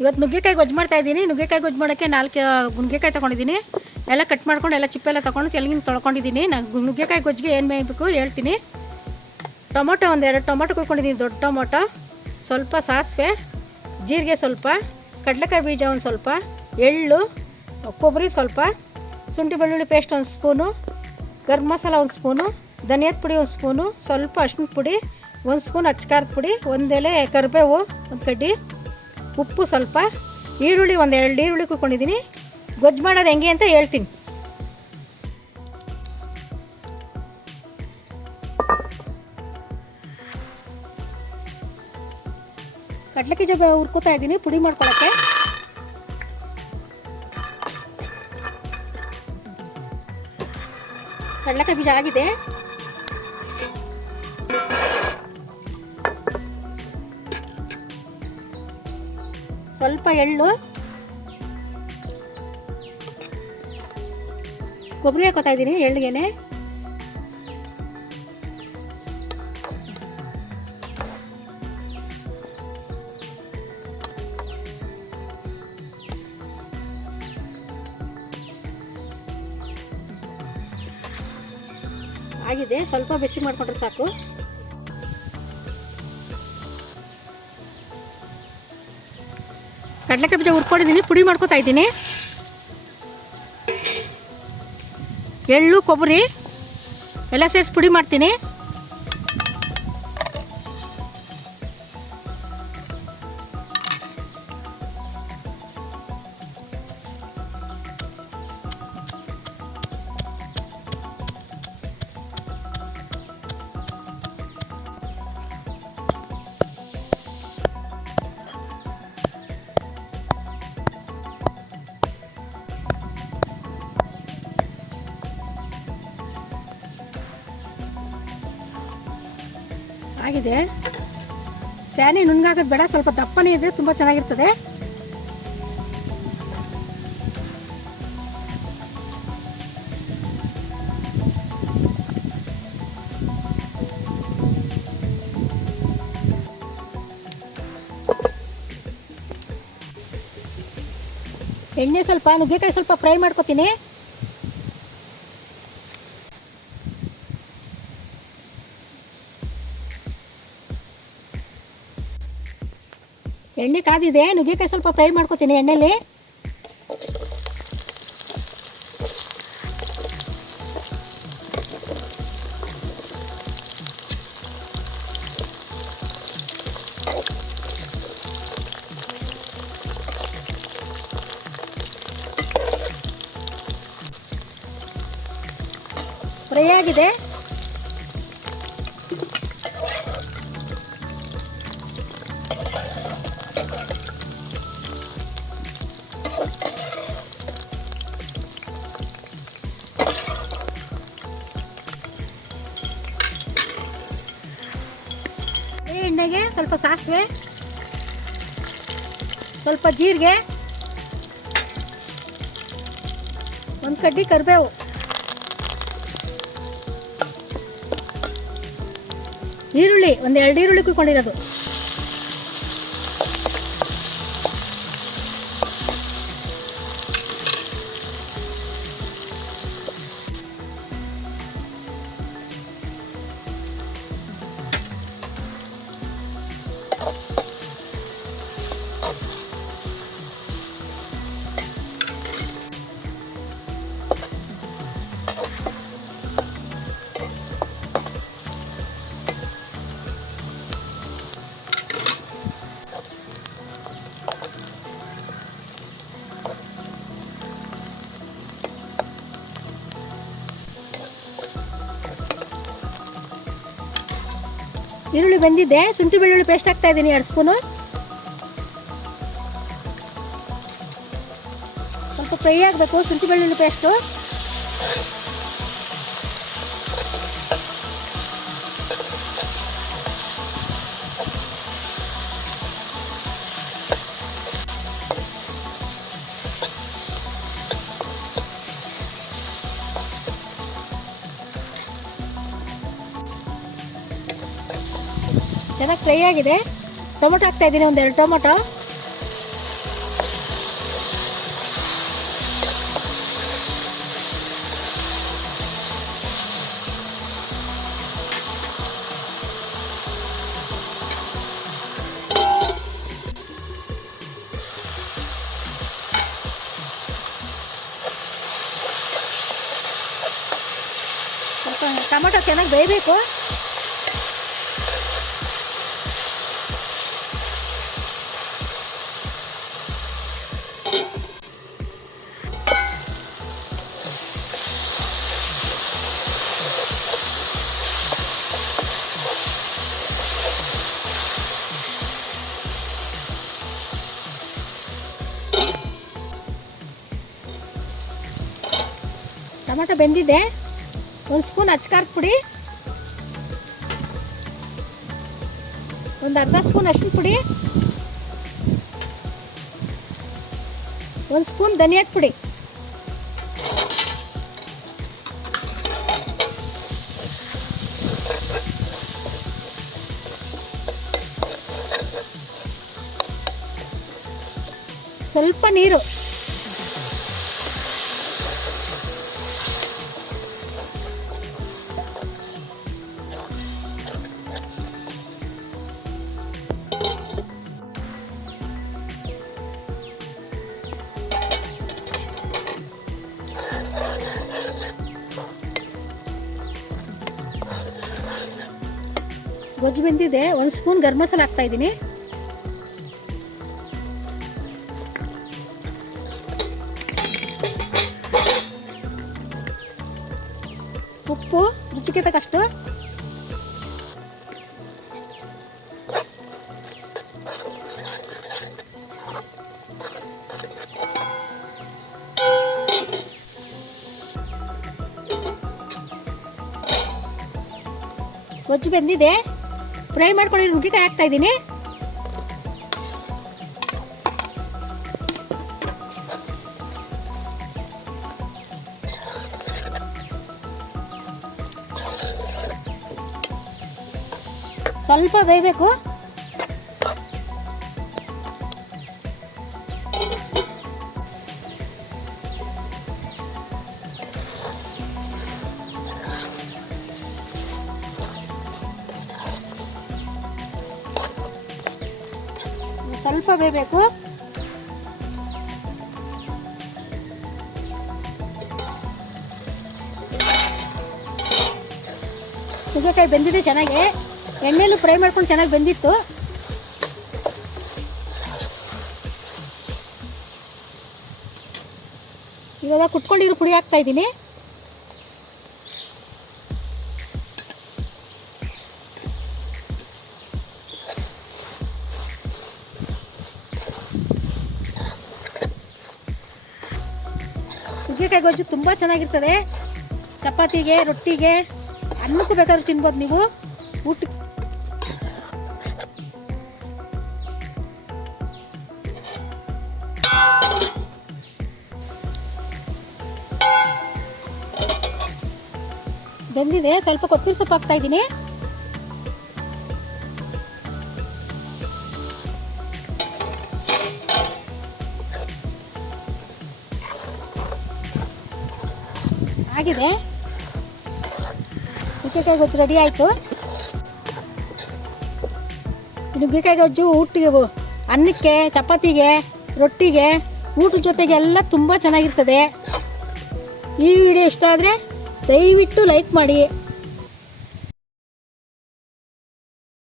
ಇವತ್ತು ನುಗ್ಗೆಕಾಯಿ ಗೊಜ್ಜು ಮಾಡ್ತಾಯಿದ್ದೀನಿ. ನುಗ್ಗೆಕಾಯಿ ಗೊಜ್ಜು ಮಾಡೋಕ್ಕೆ 4 ನುಗ್ಗೆಕಾಯಿ ತೊಗೊಂಡಿದ್ದೀನಿ. ಎಲ್ಲ ಕಟ್ ಮಾಡ್ಕೊಂಡು ಎಲ್ಲ ಚಿಪ್ಪೆಲ್ಲ ತೊಗೊಂಡು ತೆಲಗಿನ ತೊಳ್ಕೊಂಡಿದ್ದೀನಿ. ನಾನು ನುಗ್ಗೆಕಾಯಿ ಗೊಜ್ಜಿಗೆ ಏನು ಬೇಕು ಹೇಳ್ತೀನಿ. ಟೊಮೊಟೊ 2 ಟೊಮೊಟೊ ಕುಯ್ಕೊಂಡಿದ್ದೀನಿ, ದೊಡ್ಡ ಟೊಮೊಟೊ. ಸ್ವಲ್ಪ ಸಾಸಿವೆ, ಜೀರಿಗೆ ಸ್ವಲ್ಪ, ಕಡಲೆಕಾಯಿ ಬೀಜ ಒಂದು ಸ್ವಲ್ಪ, ಎಳ್ಳು, ಕೊಬ್ಬರಿ ಸ್ವಲ್ಪ, ಶುಂಠಿ ಬೆಳ್ಳುಳ್ಳಿ paste 1 spoon, garam masala 1 spoon, ಧನಿಯಾದ ಪುಡಿ 1 ಸ್ಪೂನು, ಸ್ವಲ್ಪ ಅರಿಶಿನ ಪುಡಿ 1 ಸ್ಪೂನ್, ಅಚ್ಚಕಾರದ ಪುಡಿ, 1 ಎಲೆ ಕರಿಬೇವು 1 ಕಡ್ಡಿ, ಉಪ್ಪು ಸ್ವಲ್ಪ, ಈರುಳ್ಳಿ 2 ಈರುಳ್ಳಿ ಕುಯ್ಕೊಂಡಿದ್ದೀನಿ. ಗೊಜ್ಜು ಮಾಡೋದು ಹೆಂಗೆ ಅಂತ ಹೇಳ್ತೀನಿ. ಕಡಲೆಕಾಯಿ ಬೀಜ ಹುರ್ಕೋತಾ ಇದ್ದೀನಿ ಪುಡಿ ಮಾಡ್ಕೊಳ್ಳೋಕ್ಕೆ. ಕಡಲೆಕಾಯಿ ಬೀಜ ಆಗಿದೆ. ಸ್ವಲ್ಪ ಎಳ್ಳು, ಕೊಬ್ಬರಿ ಹಾಕೋತಾ ಇದ್ದೀನಿ ಎಳ್ಳಿಗೆನೆ. ಆಗಿದೆ, ಸ್ವಲ್ಪ ಬಿಸಿ ಮಾಡಿಕೊಂಡ್ರೆ ಸಾಕು. ಕಡಲೆಕಾಯಿ ಬೀಜ ಹುರ್ಕೊಂಡಿದ್ದೀನಿ, ಪುಡಿ ಮಾಡ್ಕೊತಾ ಇದ್ದೀನಿ. ಎಳ್ಳು ಕೊಬ್ಬರಿ ಎಲ್ಲ ಸೇರಿಸಿ ಪುಡಿ ಮಾಡ್ತೀನಿ. ಆಗಿದೆ. ಸ್ಯಾನಿ ನುಣ್ಣಗಾಗೋದು ಬೇಡ, ಸ್ವಲ್ಪ ದಪ್ಪನೇ ಇದ್ರೆ ತುಂಬ ಚೆನ್ನಾಗಿರ್ತದೆ. ಎಣ್ಣೆ ಸ್ವಲ್ಪ, ನುಗ್ಗೆಕಾಯಿ ಸ್ವಲ್ಪ ಫ್ರೈ ಮಾಡ್ಕೊತೀನಿ. ಎಣ್ಣೆ ಕಾದಿದೆ, ನುಗ್ಗೆಕಾಯಿ ಸ್ವಲ್ಪ ಫ್ರೈ ಮಾಡ್ಕೊತೀನಿ ಎಣ್ಣೆಲಿ. ಫ್ರೈ ಆಗಿದೆ. ಎಣ್ಣೆಗೆ ಸ್ವಲ್ಪ ಸಾಸಿವೆ, ಸ್ವಲ್ಪ ಜೀರಿಗೆ, 1 ಕಡ್ಡಿ ಕರಿಬೇವು, ಈರುಳ್ಳಿ 2 ಈರುಳ್ಳಿ ಕುಯ್ಕೊಂಡಿರೋದು, ಈರುಳ್ಳಿ ಬೆಂದಿದೆ. ಶುಂಠಿ ಬೆಳ್ಳುಳ್ಳಿ ಪೇಸ್ಟ್ ಹಾಕ್ತಾ ಇದ್ದೀನಿ 2 ಸ್ಪೂನು. ಸ್ವಲ್ಪ ಫ್ರೈ ಆಗಬೇಕು ಶುಂಠಿ ಬೆಳ್ಳುಳ್ಳಿ ಪೇಸ್ಟು. ಚೆನ್ನಾಗಿ ಫ್ರೈ ಆಗಿದೆ. ಟೊಮೊಟೊ ಹಾಕ್ತಾ ಇದ್ದೀನಿ, 2 ಟೊಮೊಟೊ. ಟೊಮೊಟೊ ಚೆನ್ನಾಗಿ ಬೇಯಬೇಕು. ಟೊಮೊಟೊ ಬೆಂದಿದೆ. ಒಂದು ಸ್ಪೂನ್ ಅಚ್ಕಾರದ ಪುಡಿ, ಒಂದು ಅರ್ಧ ಸ್ಪೂನ್ ಅರಿಶಿನ ಪುಡಿ, ಒಂದು ಸ್ಪೂನ್ ಧನಿಯಾದ ಪುಡಿ, ಸ್ವಲ್ಪ ನೀರು, ಗೊಜ್ಜು ಬೆಂದಿದೆ. ಒಂದು ಸ್ಪೂನ್ ಗರಂ ಮಸಾಲ ಹಾಕ್ತಾಯಿದ್ದೀನಿ. ಉಪ್ಪು ರುಚಿಗೆ ತಕ್ಕಷ್ಟು, ಗೊಜ್ಜು ಬೆಂದಿದೆ. ಫ್ರೈ ಮಾಡ್ಕೊಂಡಿರೋ ನುಗ್ಗೆಕಾಯಿ ಹಾಕ್ತಾಯಿದ್ದೀನಿ. ಸ್ವಲ್ಪ ಬೇಯಬೇಕು. ಸ್ವಲ್ಪ ಬೇಯಬೇಕು. ನುಗ್ಗೆಕಾಯಿ ಬೆಂದಿದೆ ಚೆನ್ನಾಗಿ. ಎಣ್ಣೆಲೂ ಫ್ರೈ ಮಾಡ್ಕೊಂಡು ಚೆನ್ನಾಗಿ ಬೆಂದಿತ್ತು. ಇವಾಗ ಕುಟ್ಕೊಂಡಿರೋ ಪುಡಿ ಹಾಕ್ತಾಯಿದ್ದೀನಿ. ನುಗ್ಗೆಕಾಯಿ ಗೊಜ್ಜು ತುಂಬ ಚೆನ್ನಾಗಿರ್ತದೆ. ಚಪಾತಿಗೆ, ರೊಟ್ಟಿಗೆ, ಅನ್ನಕ್ಕೂ ಬೇಕಾದ್ರೂ ತಿನ್ಬೋದು ನೀವು. ಊಟ ಬೆಂದಿದೆ. ಸ್ವಲ್ಪ ಕೊತ್ತಂಬರಿ ಸೊಪ್ಪು ಹಾಕ್ತಾಯಿದ್ದೀನಿ. ಆಗಿದೆ. ನುಗ್ಗೆಕಾಯಿ ಗೊಜ್ಜು ರೆಡಿ ಆಯಿತು. ನುಗ್ಗೆಕಾಯಿ ಗೊಜ್ಜು ಊಟಿಗೆ, ಅನ್ನಕ್ಕೆ, ಚಪಾತಿಗೆ, ರೊಟ್ಟಿಗೆ, ಊಟದ ಜೊತೆಗೆ ಎಲ್ಲ ತುಂಬ ಚೆನ್ನಾಗಿರ್ತದೆ. ಈ ವಿಡಿಯೋ ಇಷ್ಟ ಆದರೆ ದಯವಿಟ್ಟು ಲೈಕ್ ಮಾಡಿ.